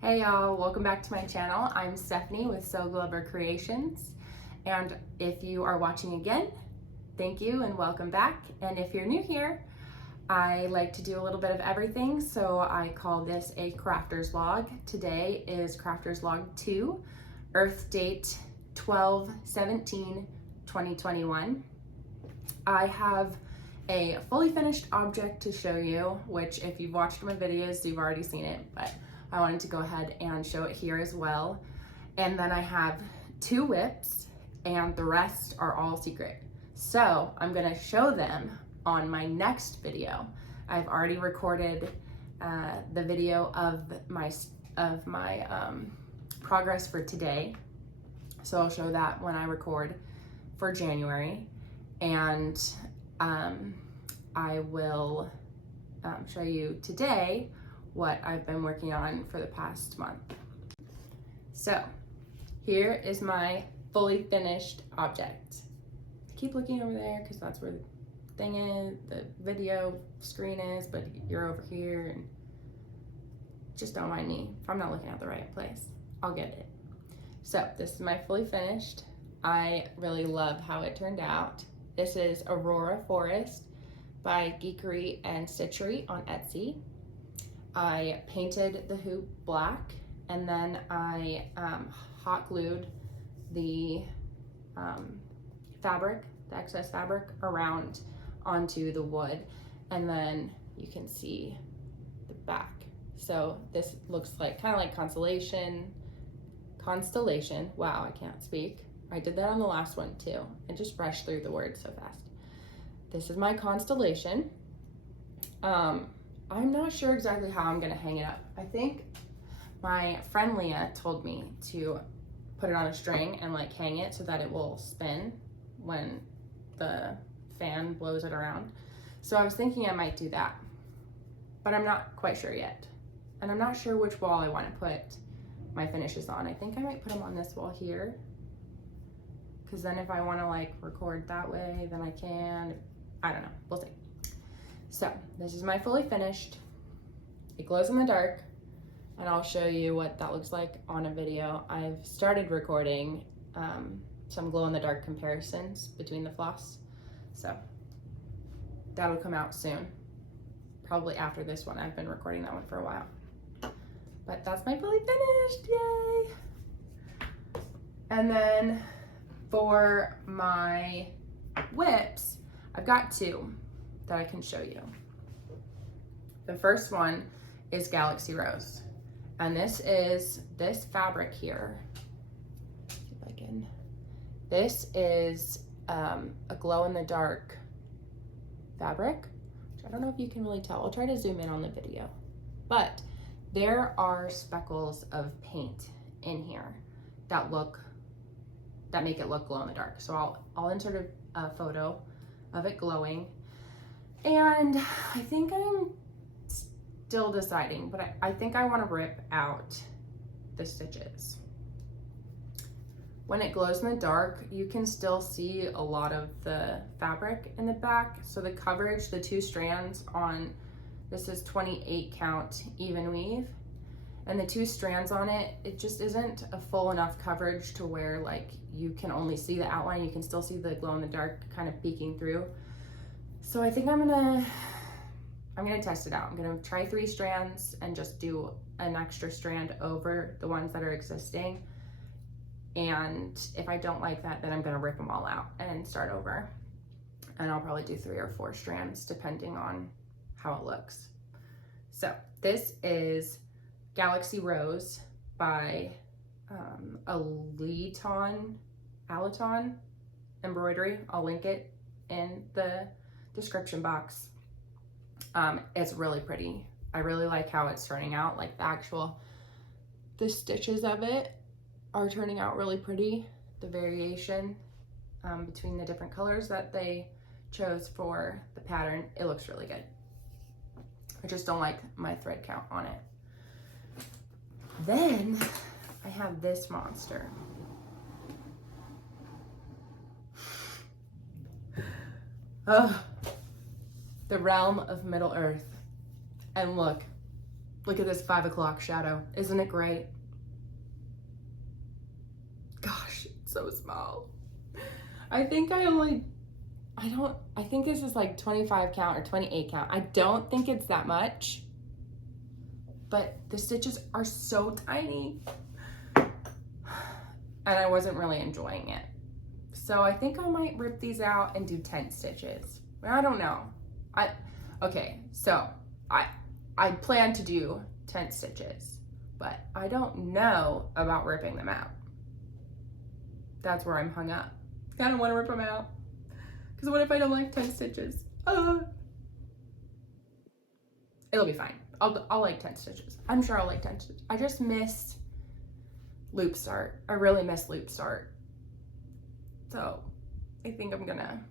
Hey y'all, welcome back to my channel. I'm Stephanie with Sew Glover Creations, and if you are watching again, thank you and welcome back. And if you're new here, I like to do a little bit of everything, so I call this a crafter's log. Today is crafter's log 2, Earth date 12/17/2021. I have a fully finished object to show you, which if you've watched my videos, you've already seen it, but I wanted to go ahead and show it here as well. And then I have 2 whips and the rest are all secret. So I'm gonna show them on my next video. I've already recorded the video of my progress for today. So I'll show that when I record for January. And I will show you today what I've been working on for the past month. So here is my fully finished object. Keep looking over there because that's where the thing is, the video screen is, but you're over here and just don't mind me. If I'm not looking at the right place, I'll get it. So this is my fully finished. I really love how it turned out. This is Aurora Forest by Geekery and Stitchery on Etsy. I painted the hoop black and then I hot glued the fabric, the excess fabric around onto the wood, and then you can see the back. So this looks like kind of like constellation. Wow, I can't speak. I did that on the last one too. I just rushed through the words so fast. This is my constellation. I'm not sure exactly how I'm gonna hang it up. I think my friend Leah told me to put it on a string and like hang it so that it will spin when the fan blows it around. So I was thinking I might do that, but I'm not quite sure yet. And I'm not sure which wall I wanna put my finishes on. I think I might put them on this wall here, because then if I want to like record that way, then I can. I don't know, we'll see. So this is my fully finished. It glows in the dark, and I'll show you what that looks like on a video. I've started recording some glow in the dark comparisons between the floss, so that'll come out soon, probably after this one. I've been recording that one for a while, but that's my fully finished, yay. And then for my whips, I've got 2 that I can show you. The first one is Galaxy Rose, and this is this fabric here. See if I can. This is a glow in the dark fabric, which I don't know if you can really tell. I'll try to zoom in on the video, but there are speckles of paint in here that make it look glow in the dark. So I'll insert a photo of it glowing. And I think I'm still deciding, but I think I want to rip out the stitches. When it glows in the dark, you can still see a lot of the fabric in the back. So the coverage, the 2 strands on, this is 28 count even weave. And the 2 strands on it, it just isn't a full enough coverage to where like you can only see the outline. You can still see the glow in the dark kind of peeking through. So I think I'm gonna test it out. I'm gonna try 3 strands and just do an extra strand over the ones that are existing. And if I don't like that, then I'm gonna rip them all out and start over. And I'll probably do 3 or 4 strands depending on how it looks. So this is Galaxy Rose by Alaton Embroidery. I'll link it in the description box. It's really pretty. I really like how it's turning out. Like the stitches of it are turning out really pretty. The variation between the different colors that they chose for the pattern, it looks really good. I just don't like my thread count on it. Then I have this monster. Oh, the realm of Middle Earth. And look, Look at this 5 o'clock shadow. Isn't it great? Gosh, it's so small. I think I think this is like 25 count or 28 count. I don't think it's that much, but the stitches are so tiny and I wasn't really enjoying it. So I think I might rip these out and do 10 stitches. I don't know. Okay, so I plan to do 10 stitches, but I don't know about ripping them out. That's where I'm hung up. I don't want to rip them out. Because what if I don't like 10 stitches? It'll be fine. I'll like 10 stitches. I'm sure I'll like 10 stitches. I just missed loop start. I really missed loop start. So I think I'm gonna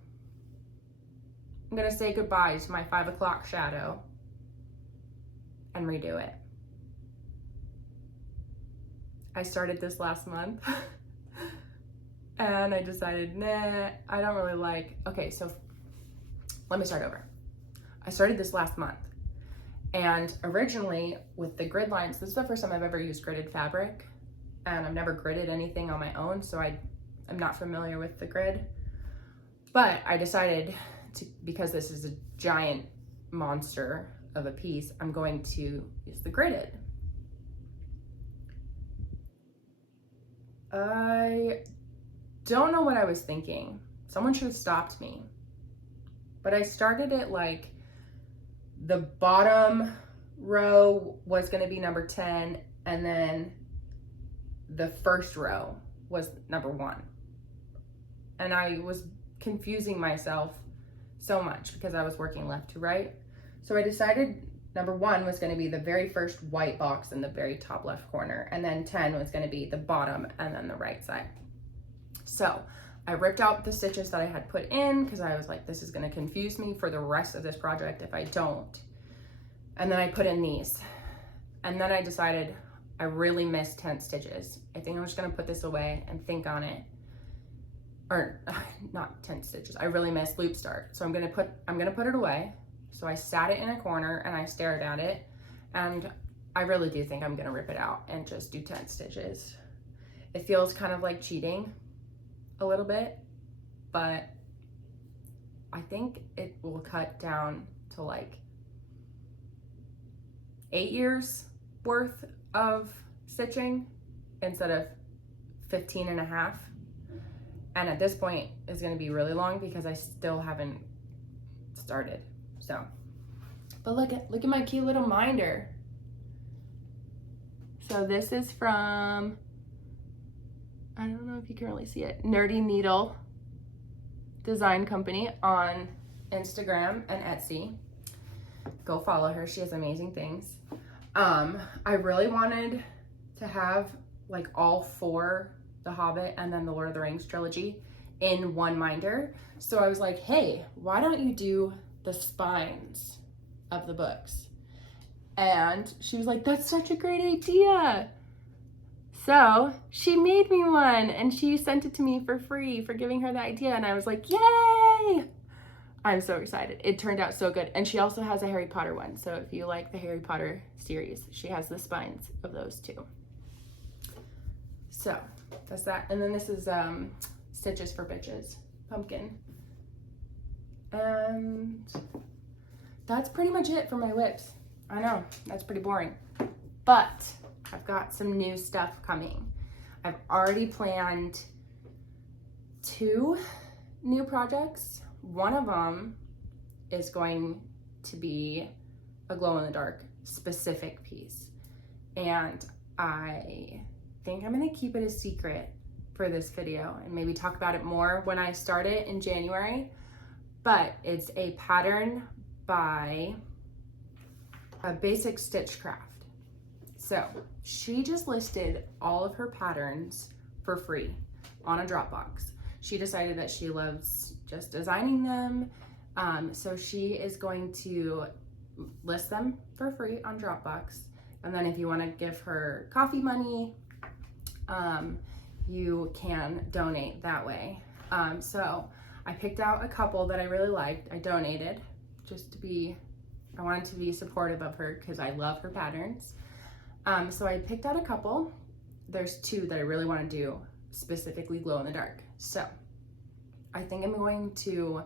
say goodbye to my 5 o'clock shadow and redo it. I started this last month and I decided, nah, I don't really like, okay, so let me start over. I started this last month and originally with the grid lines, this is the first time I've ever used gridded fabric and I've never gridded anything on my own, so I'm not familiar with the grid, but I decided to, because this is a giant monster of a piece, I'm going to use the gridded. I don't know what I was thinking. Someone should have stopped me. But I started it like the bottom row was going to be number 10 and then the first row was number 1. And I was confusing myself so much because I was working left to right. So I decided number 1 was going to be the very first white box in the very top left corner, and then 10 was going to be the bottom and then the right side. So I ripped out the stitches that I had put in because I was like, this is going to confuse me for the rest of this project if I don't. And then I put in these. And then I decided I really missed 10 stitches. I think I'm just going to put this away and think on it. Or not 10 stitches. I really missed loop start. So I'm going to put it away. So I sat it in a corner and I stared at it, and I really do think I'm gonna rip it out and just do 10 stitches. It feels kind of like cheating a little bit, but I think it will cut down to like 8 years worth of stitching instead of 15 and a half. And at this point it's gonna be really long because I still haven't started. So, but look at my cute little minder. So this is from, I don't know if you can really see it, NerdyNeedleDesignCo on Instagram and Etsy. Go follow her, she has amazing things. I really wanted to have like all 4, The Hobbit and then the Lord of the Rings trilogy in one minder. So I was like, hey, why don't you do the spines of the books? And she was like, that's such a great idea. So she made me one and she sent it to me for free for giving her the idea. And I was like, yay! I'm so excited. It turned out so good. And she also has a Harry Potter one. So if you like the Harry Potter series, she has the spines of those too. So that's that. And then this is Stitches for Bitches, pumpkin. And that's pretty much it for my whips. I know, that's pretty boring. But I've got some new stuff coming. I've already planned 2 new projects. One of them is going to be a glow-in-the-dark specific piece. And I think I'm gonna keep it a secret for this video and maybe talk about it more when I start it in January. But it's a pattern by a Basic Stitch Craft. So she just listed all of her patterns for free on a Dropbox. She decided that she loves just designing them. So she is going to list them for free on Dropbox. And then if you want to give her coffee money, you can donate that way. So I picked out a couple that I really liked. I donated just to be I wanted to be supportive of her because I love her patterns. So I picked out a couple. There's two that I really want to do specifically glow in the dark. So I think I'm going to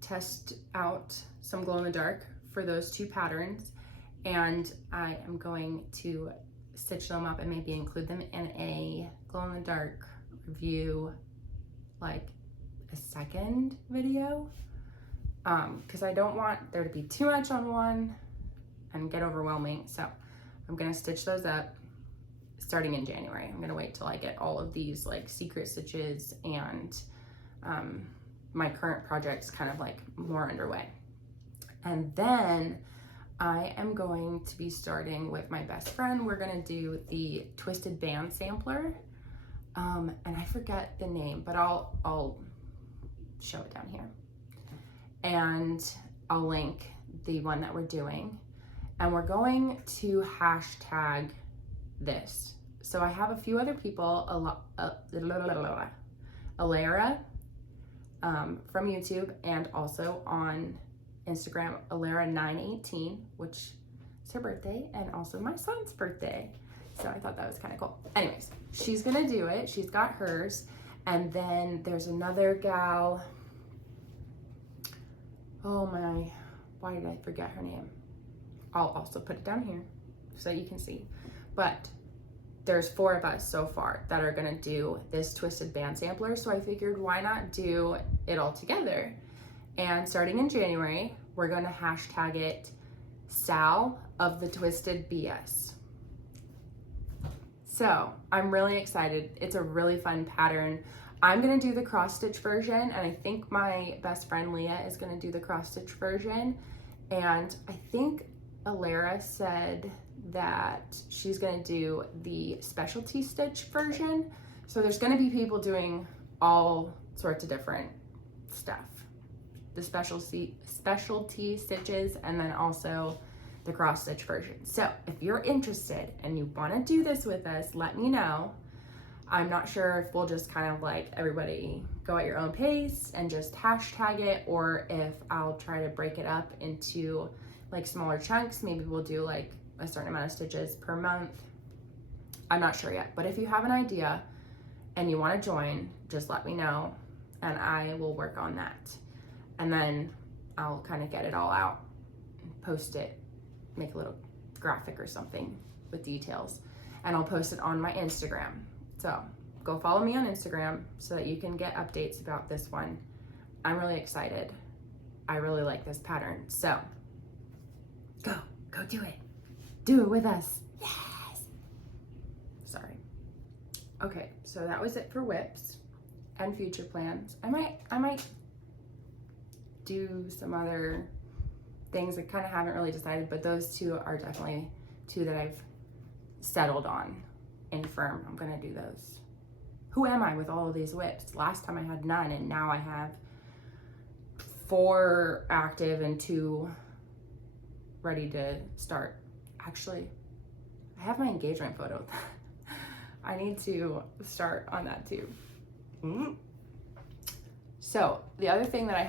test out some glow in the dark for those two patterns, and I am going to stitch them up and maybe include them in a glow in the dark review, like a second video, because I don't want there to be too much on one and get overwhelming. So I'm gonna stitch those up starting in January. I'm gonna wait till I get all of these like secret stitches and my current projects kind of like more underway. And then I am going to be starting with my best friend. We're gonna do the twisted band sampler. And I forget the name, but I'll show it down here. And I'll link the one that we're doing. And we're going to hashtag this. So I have a few other people, Ailarra from YouTube, and also on Instagram, Ailarra918, which is her birthday and also my son's birthday. So I thought that was kind of cool. Anyways, she's gonna do it. She's got hers. And then there's another gal. Oh my, why did I forget her name? I'll also put it down here so you can see. But there's 4 of us so far that are gonna do this twisted band sampler. So I figured why not do it all together? And starting in January, we're gonna hashtag it Sal of the Twisted BS. So I'm really excited. It's a really fun pattern. I'm gonna do the cross stitch version, and I think my best friend Leah is gonna do the cross stitch version. And I think Ailarra said that she's gonna do the specialty stitch version. So there's gonna be people doing all sorts of different stuff. The specialty stitches, and then also the cross stitch version. So if you're interested and you want to do this with us, let me know. I'm not sure if we'll just kind of like everybody go at your own pace and just hashtag it, or if I'll try to break it up into like smaller chunks. Maybe we'll do like a certain amount of stitches per month. I'm not sure yet, but if you have an idea and you want to join, just let me know and I will work on that. And then I'll kind of get it all out, post it, make a little graphic or something with details, and I'll post it on my Instagram. So go follow me on Instagram so that you can get updates about this one. I'm really excited. I really like this pattern. So go do it. Do it with us. Yes. Sorry. Okay, so that was it for whips and future plans. I might do some other things. I kind of haven't really decided, but those two are definitely two that I've settled on in firm. I'm gonna do those. Who am I with all of these whips? Last time I had none, and now I have 4 active and 2 ready to start. Actually, I have my engagement photo. I need to start on that too. So the other thing that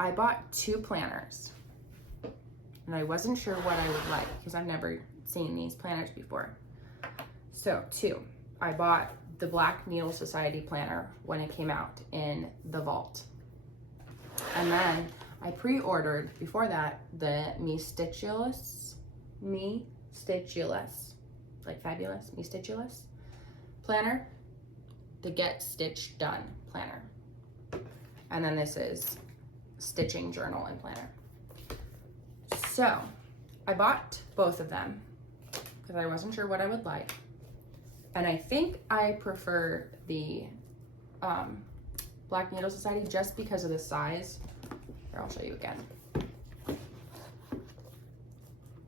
I bought 2 planners, and I wasn't sure what I would like because I've never seen these planners before. So 2, I bought the Black Needle Society planner when it came out in the vault. And then I pre-ordered before that the MissusStitches, like fabulous, MissusStitches planner, the Get Stitch Done planner. And then this is stitching journal and planner. So I bought both of them because I wasn't sure what I would like. And I think I prefer the Black Needle Society just because of the size. Here, I'll show you again.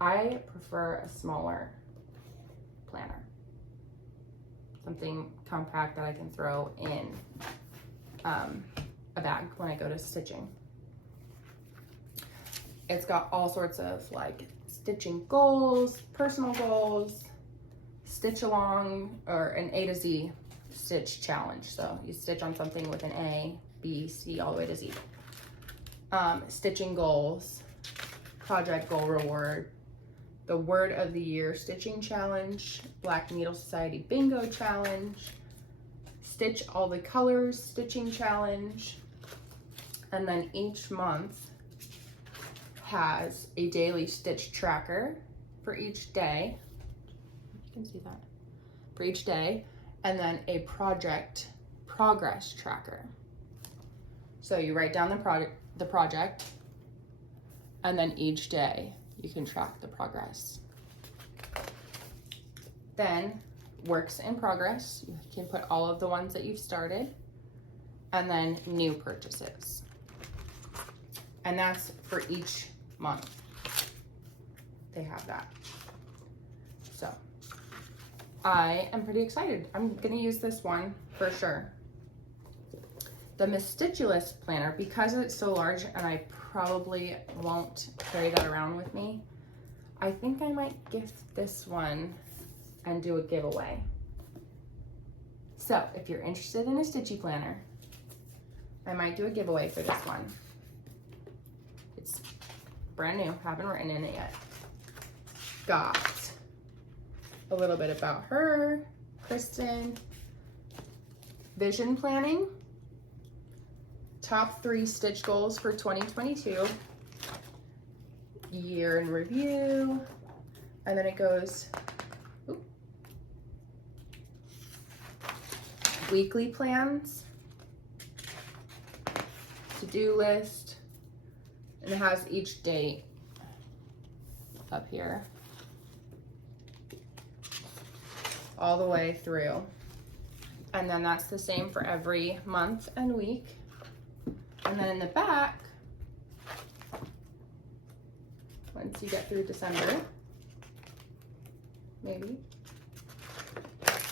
I prefer a smaller planner. Something compact that I can throw in a bag when I go to stitching. It's got all sorts of like stitching goals, personal goals, stitch along, or an A to Z stitch challenge. So you stitch on something with an A, B, C, all the way to Z. Stitching goals, project goal reward, the word of the year stitching challenge, Black Needle Society bingo challenge, stitch all the colors stitching challenge, and then each month has a daily stitch tracker for each day. You can see that. For each day, and then a project progress tracker. So you write down the project, and then each day you can track the progress. Then works in progress, you can put all of the ones that you've started, and then new purchases. And that's for each month. They have that. So I am pretty excited. I'm gonna use this one for sure. The MissusStitches planner, because it's so large and I probably won't carry that around with me, I think I might gift this one and do a giveaway. So if you're interested in a Stitchy planner, I might do a giveaway for this one. It's brand new, haven't written in it yet. Got a little bit about her, Kristen, vision planning, top 3 stitch goals for 2022, year in review, and then it goes weekly plans, to-do list, and it has each date up here all the way through. And then that's the same for every month and week. And then in the back, once you get through December, maybe,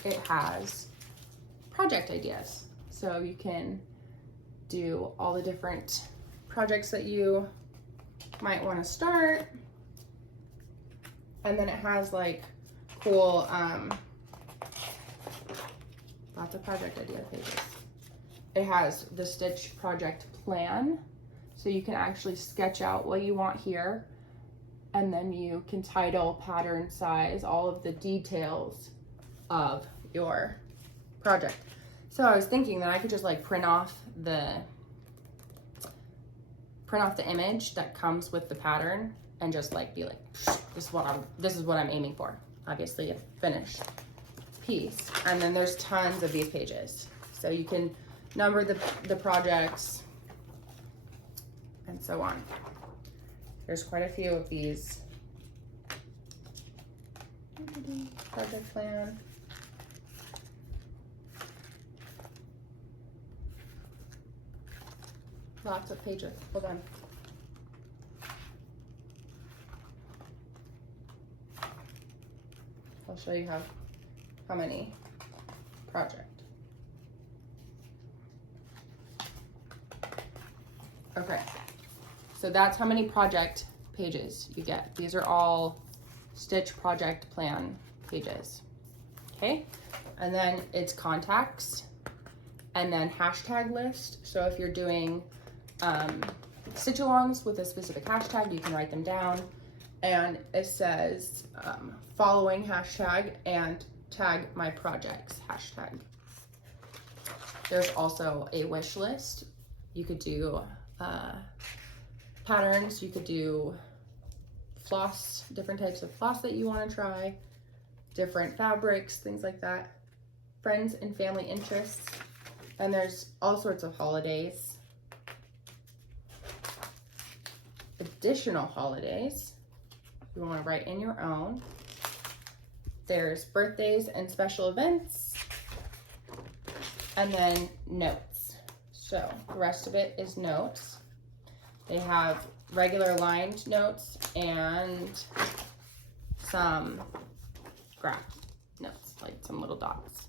it has project ideas. So you can do all the different projects that you might want to start. And then it has like cool, lots of project idea pages. It has the stitch project plan, so you can actually sketch out what you want here, and then you can title, pattern, size, all of the details of your project. So I was thinking that I could just like print off the image that comes with the pattern and just like be like, this is what I'm aiming for. Obviously a finished piece. And then there's tons of these pages. So you can number the projects and so on. There's quite a few of these. Project plan. Lots of pages. Hold on. I'll show you how many project. Okay, so that's how many project pages you get. These are all stitch project plan pages. Okay, and then it's contacts, and then hashtag list. So if you're doing stitch alongs with a specific hashtag, you can write them down, and it says following hashtag and tag my projects hashtag. There's also a wish list. You could do patterns, you could do floss, different types of floss that you want to try, different fabrics, things like that, friends and family interests, and there's all sorts of holidays, additional holidays you want to write in your own. There's birthdays and special events, and then notes. So the rest of it is notes. They have regular lined notes and some graph notes, like some little dots.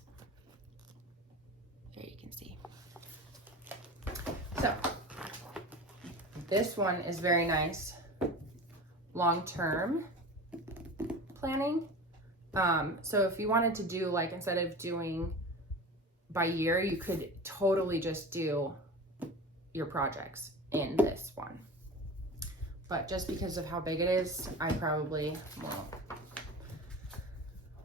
There you can see. So this one is very nice. Long-term planning. So if you wanted to do, like, instead of doing by year, you could totally just do your projects in this one. but just because of how big it is, I probably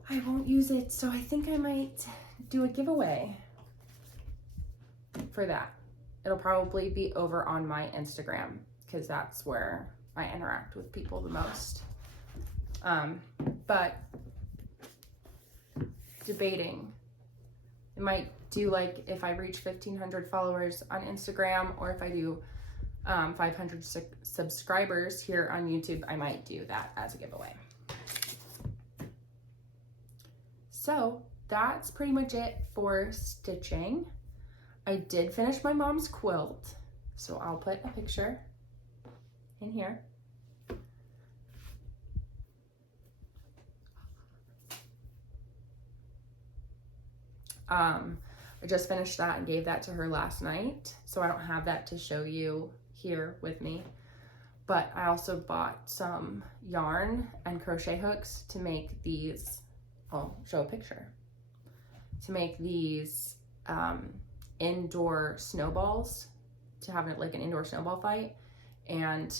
won't use it. So I think I might do a giveaway for that. It'll probably be over on my Instagram because that's where I interact with people the most. But debating, I might do like if I reach 1,500 followers on Instagram, or if I do 500 subscribers here on YouTube, I might do that as a giveaway. So that's pretty much it for stitching. I did finish my mom's quilt, so I'll put a picture in here. I just finished that and gave that to her last night, so I don't have that to show you here with me. But I also bought some yarn and crochet hooks to make these, I'll show a picture, to make these indoor snowballs, to have it like an indoor snowball fight. And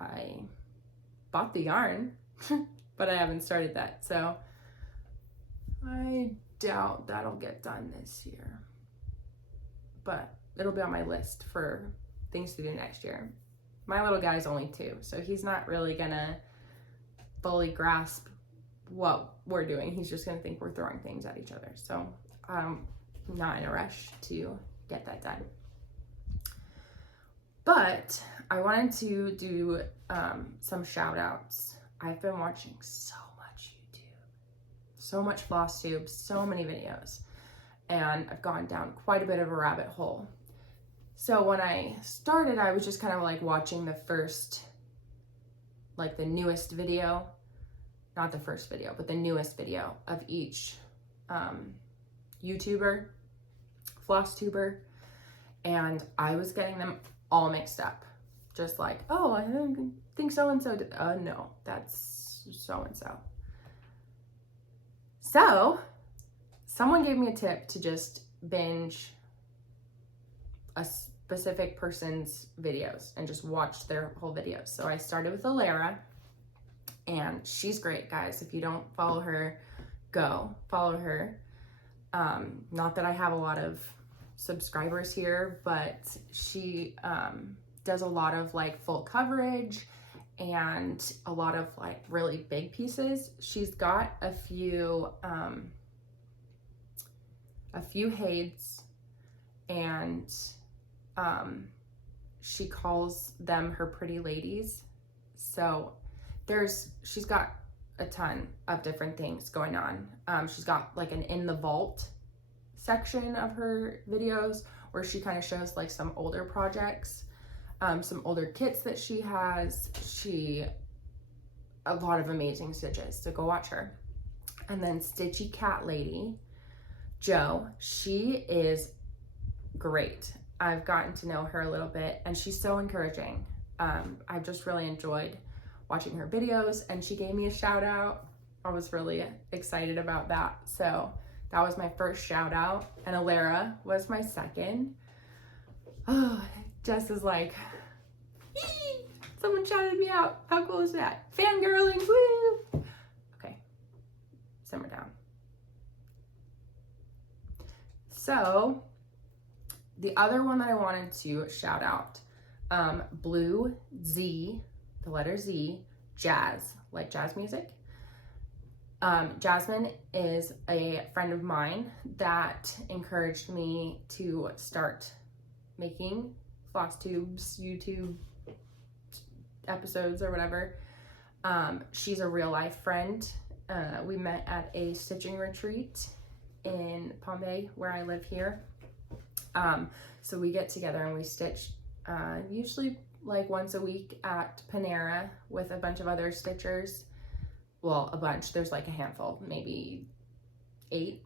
I bought the yarn, but I haven't started that, so I doubt that'll get done this year, but it'll be on my list for things to do next year. My little guy's only 2, so he's not really gonna fully grasp what we're doing. He's just gonna think we're throwing things at each other, so I'm not in a rush to get that done. But I wanted to do some shout outs. I've been watching so much YouTube, so much Flosstube, so many videos, and I've gone down quite a bit of a rabbit hole. So when I started, I was just kind of like watching the first, like the newest video, not the first video, but the newest video of each YouTuber, Flosstuber, and I was getting them all mixed up. Just like, oh, I think so-and-so did, no, that's so-and-so. So someone gave me a tip to just binge a specific person's videos and just watch their whole videos. So I started with Ailarra, and she's great, guys. If you don't follow her, go follow her. Not that I have a lot of subscribers here, but she does a lot of like full coverage and a lot of like really big pieces. She's got a few Hades, and she calls them her pretty ladies. So she's got a ton of different things going on. She's got like an in the vault section of her videos where she kind of shows like some older projects, some older kits that she has. A lot of amazing stitches, so go watch her. And then Stitchy Cat Lady, Jo, she is great. I've gotten to know her a little bit, and she's so encouraging. I've just really enjoyed watching her videos, and she gave me a shout out. I was really excited about that. So that was my first shout out, and Ailarra was my second. Oh, Jess is like, yee! Someone shouted me out. How cool is that? Fangirling, woo! Okay, simmer down. So the other one that I wanted to shout out, BlueZ, the letter Z, Jazz, like jazz music. Jasmine is a friend of mine that encouraged me to start making Flosstubes, YouTube episodes or whatever. She's a real life friend. We met at a stitching retreat in Palm Bay, where I live here. So we get together and we stitch usually like once a week at Panera with a bunch of other stitchers. Well, a bunch, there's like a handful, maybe 8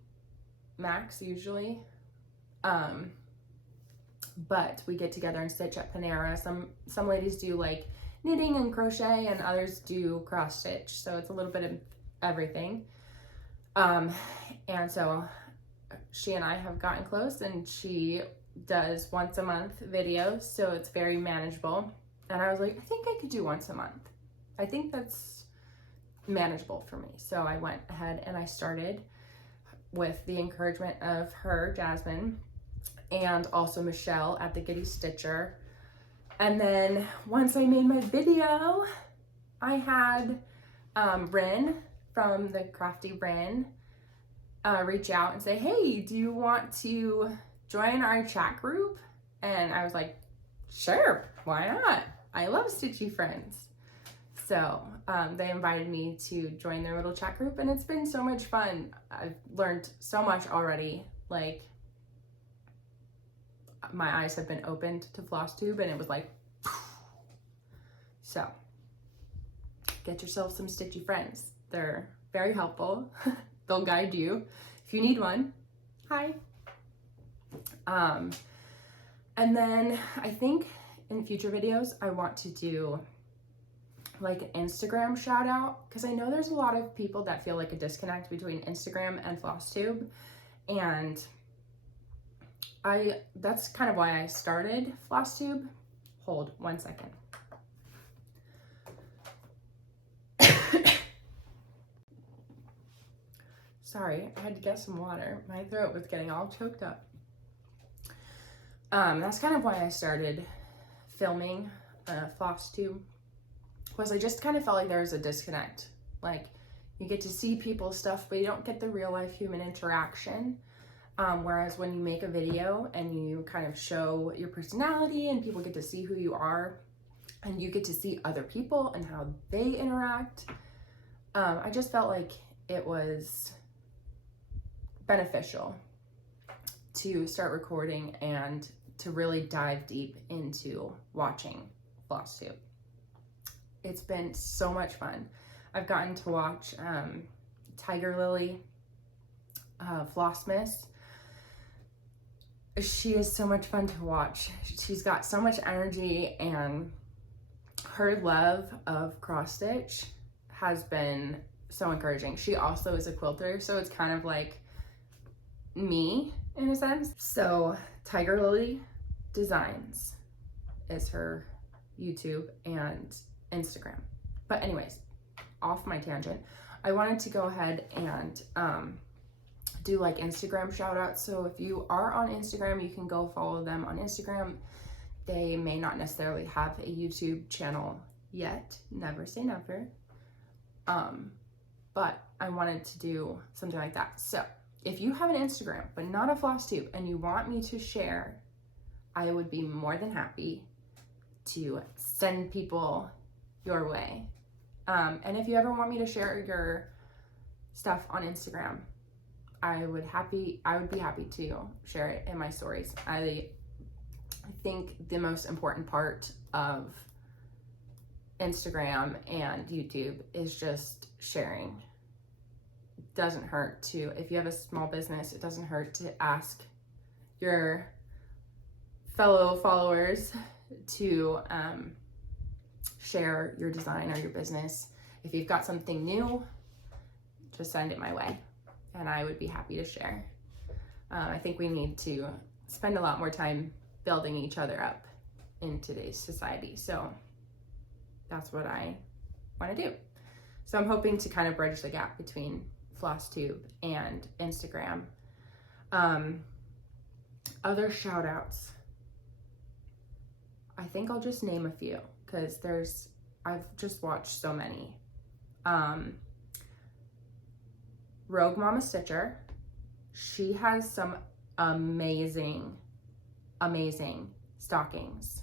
max usually. But we get together and stitch at Panera. Some ladies do like knitting and crochet, and others do cross stitch, so it's a little bit of everything. And so she and I have gotten close, and she does once a month videos, so it's very manageable. And I was like, I think I could do once a month. I think that's manageable for me. So I went ahead and I started with the encouragement of her, Jasmine, and also Michelle at the Giddy Stitcher. And then once I made my video, I had Rin from the Crafty Rin reach out and say, hey, do you want to join our chat group? And I was like, sure, why not? I love Stitchy friends. So they invited me to join their little chat group, and it's been so much fun. I've learned so much already. Like, my eyes have been opened to Flosstube, and it was like, so get yourself some Stitchy friends. They're very helpful. They'll guide you if you need one. Hi. And then I think in future videos, I want to do like an Instagram shout out, because I know there's a lot of people that feel like a disconnect between Instagram and Flosstube, and that's kind of why I started Flosstube. Hold 1 second. Sorry, I had to get some water. My throat was getting all choked up. That's kind of why I started filming Flosstube, was I just kind of felt like there was a disconnect. Like, you get to see people's stuff, but you don't get the real life human interaction. Whereas when you make a video and you kind of show your personality and people get to see who you are and you get to see other people and how they interact, I just felt like it was beneficial to start recording and to really dive deep into watching Flosstube. It's been so much fun. I've gotten to watch TigerLily, Flossmas. She is so much fun to watch. She's got so much energy, and her love of cross stitch has been so encouraging. She also is a quilter, so it's kind of like me in a sense. So TigerLilyDesigns is her YouTube and Instagram. But anyways, off my tangent, I wanted to go ahead and do like Instagram shout outs. So if you are on Instagram, you can go follow them on Instagram. They may not necessarily have a YouTube channel yet. Never say never. But I wanted to do something like that. So if you have an Instagram, but not a Flosstube, and you want me to share, I would be more than happy to send people your way. And if you ever want me to share your stuff on Instagram, I would be happy to share it in my stories. I think the most important part of Instagram and YouTube is just sharing. It doesn't hurt to, if you have a small business, it doesn't hurt to ask your fellow followers to share your design or your business. If you've got something new, just send it my way, and I would be happy to share. I think we need to spend a lot more time building each other up in today's society. So that's what I want to do. So I'm hoping to kind of bridge the gap between Flosstube and Instagram. Other shout outs. I think I'll just name a few, because I've just watched so many. RogueMamaStitcher. She has some amazing stockings,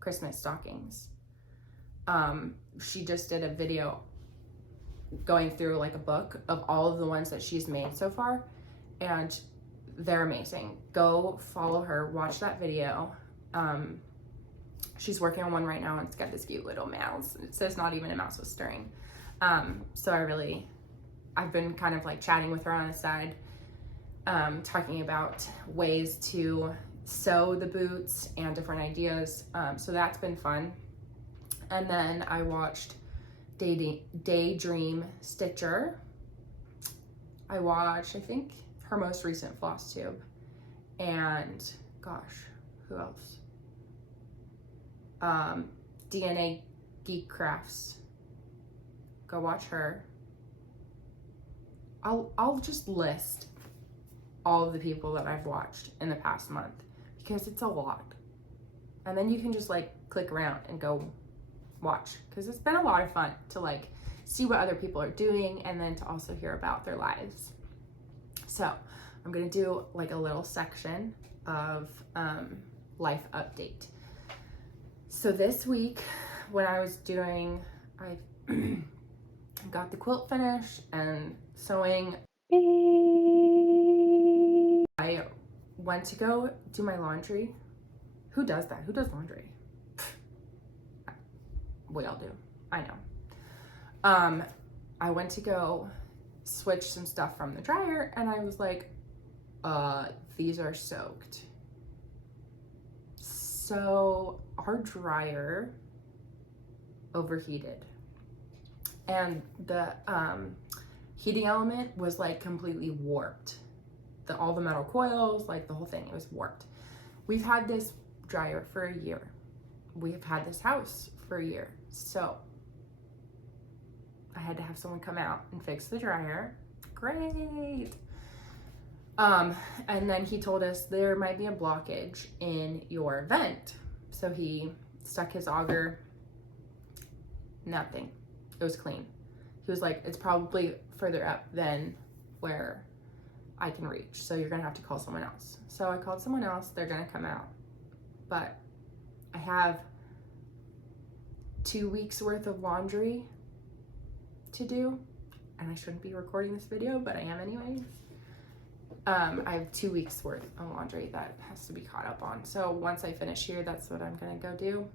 Christmas stockings. She just did a video going through like a book of all of the ones that she's made so far, and they're amazing. Go follow her, watch that video. She's working on one right now, and it's got this cute little mouse. It says not even a mouse was stirring. So I've been kind of like chatting with her on the side, talking about ways to sew the boots and different ideas. So that's been fun. And then I watched Daydream Stitcher. I watched, I think, her most recent Flosstube. And gosh, who else? DNAGeekCrafts. Go watch her. I'll just list all of the people that I've watched in the past month because it's a lot. And then you can just like click around and go watch, because it's been a lot of fun to like see what other people are doing and then to also hear about their lives. So I'm gonna do like a little section of life update. So this week when I was doing, I got the quilt finished and sewing. I went to go do my laundry. Who does that? Who does laundry? We all do. I know. I went to go switch some stuff from the dryer and I was like, these are soaked. So our dryer overheated and the heating element was like completely warped. All the metal coils, like the whole thing, it was warped. We've had this dryer for a year. We've had this house for a year. So I had to have someone come out and fix the dryer. Great. And then he told us there might be a blockage in your vent. So he stuck his auger, nothing. It was clean. He was like, it's probably further up than where I can reach. So you're gonna have to call someone else. So I called someone else, they're gonna come out. But I have 2 weeks worth of laundry to do. And I shouldn't be recording this video, but I am anyways. I have 2 weeks worth of laundry that has to be caught up on. So once I finish here, that's what I'm gonna go do.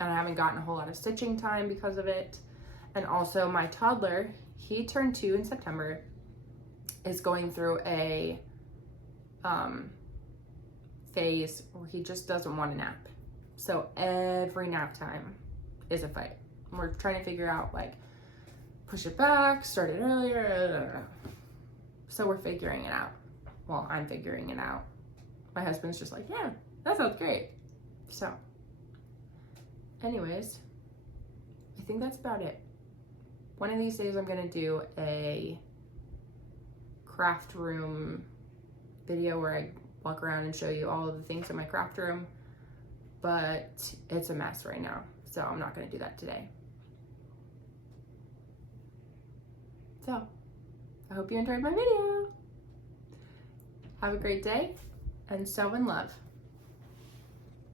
And I haven't gotten a whole lot of stitching time because of it. And also my toddler, he turned 2 in September, is going through a phase where he just doesn't want to nap. So every nap time is a fight. We're trying to figure out like, push it back, start it earlier. So we're figuring it out. Well, I'm figuring it out. My husband's just like, yeah, that sounds great. So anyways, I think that's about it. One of these days I'm gonna do a craft room video where I walk around and show you all of the things in my craft room, but it's a mess right now, so I'm not gonna do that today. So I hope you enjoyed my video. Have a great day and sew in love.